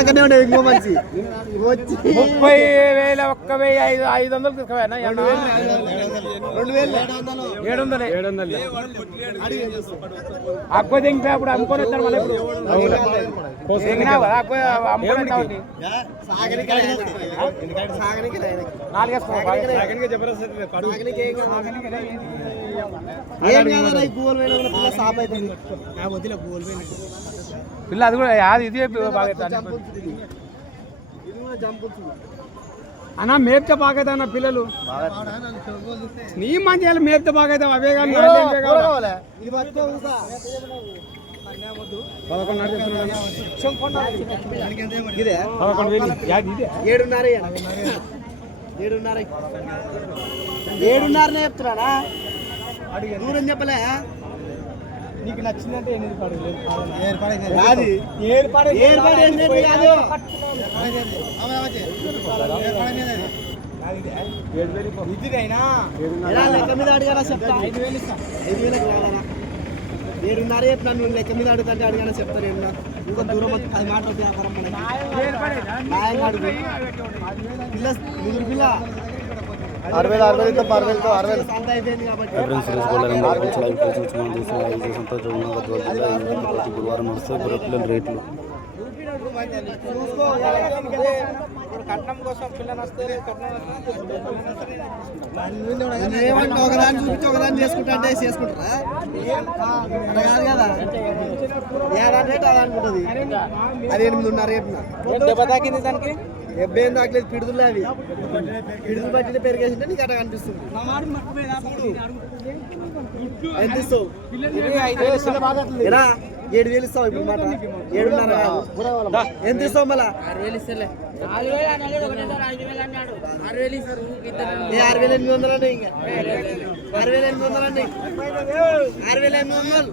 అక్కడనే ఉండేది ఇంకో మనిషి వచ్చి. ముప్పై వేల ఒక్క వెయ్యి ఐదు ఐదు వందలు తీసుకుపోయినా రెండు వేలు ఏడు వందలు. ఏడు వందలు. అక్కువ తింటే అప్పుడు అమ్ముకొని వచ్చారు మళ్ళీ ఇప్పుడు. నాలుగేసుకో పిల్ల అది కూడా అది ఇది అన్న మేపితే బాగా అన్న పిల్లలు. నీ మంచి మేపితే బాగా అవే కానీ ఏడున్నర. ఏడున్నర ఏడున్నరనే చెప్తున్నాడా దూరం చెప్పలే? నీకు నచ్చిందంటే పడదు కాదు ఏర్పాటు ఏర్పాటు కాదు ఇదిగైనా లెక్క మీద అడిగారా చెప్తా? ఐదు వేలు ఇస్తా. ఐదు వేలకు రావాలా? ఏడున్నర చెప్పినా నువ్వు లెక్క మీద అడుగుతుంటే అడిగానే చెప్తారు ఏడున్నర? ఇంకో దూరం అది మాట్లాడితే వ్యాపారం పిల్ల ముగ్గురు పిల్ల. అరవై అరవై అరవై కాబట్టి ఫ్రెండ్స్ సురేష్ గోల్డ్ రంగు గురించి లైవ్ ప్రైస్ వచ్చి మనం చూసిన లైవ్ చేసిన రోజు గద్వాల జిల్లా ఈ విధంగా ప్రతి గురువారం పిల్లల రేట్లు. కట్నం కోసం పిల్లని వస్తే ఏమంటే ఒకదాన్ని చూపించి ఒకదాన్ని చేసుకుంటా అంటే చేసుకుంటారా? కాదు. రేట్ అది అనుకుంటుంది అది ఎనిమిదిన్నర చెప్పిన దెబ్బ తాకింది దానికి? డెబ్బై ఏం తాకలేదు పిడుదులే అవి. పిడుదులు బట్టి పెరిగేసింటే నీకు అట్లా కనిపిస్తుంది. ఎంత ఇస్తావు? ఏడు వేలు ఇస్తావు ఇప్పుడు మాట. ఏడున్నర. ఎంత ఇస్తావు మళ్ళా? ఆరు వేల ఎనిమిది వందలు ఇంకా. ఆరు వేల ఎనిమిది వందలు అంటే ఆరు వేల ఎనిమిది వందలు.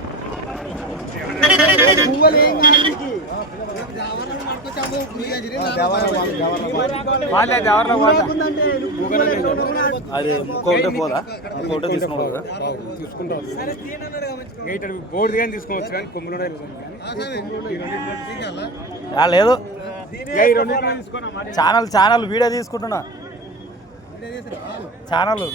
అది ముక్క పోదా ముక్క తీసుకున్నావు కదా బోర్డు కానీ తీసుకోవచ్చు కానీ కొమ్ములు ఆ, లేదు. ఈ రెండు తీసుకోనా మరి ఛానల్ ఛానల్ వీడియో తీసుకుంటున్నా. ఛానల్.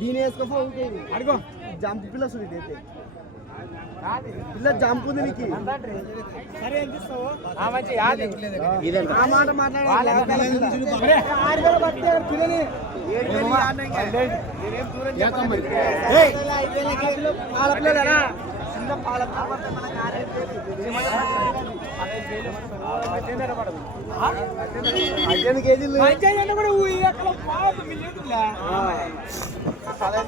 దీని ఇంకేది అడుగు. జంప్ పిల్ల చూడు ఇదైతే పిల్ల జంప్ ఉంది నీకు ఆ మాట వేలు. పద్దెనిమిది కేజీలు. కూడా चालेल.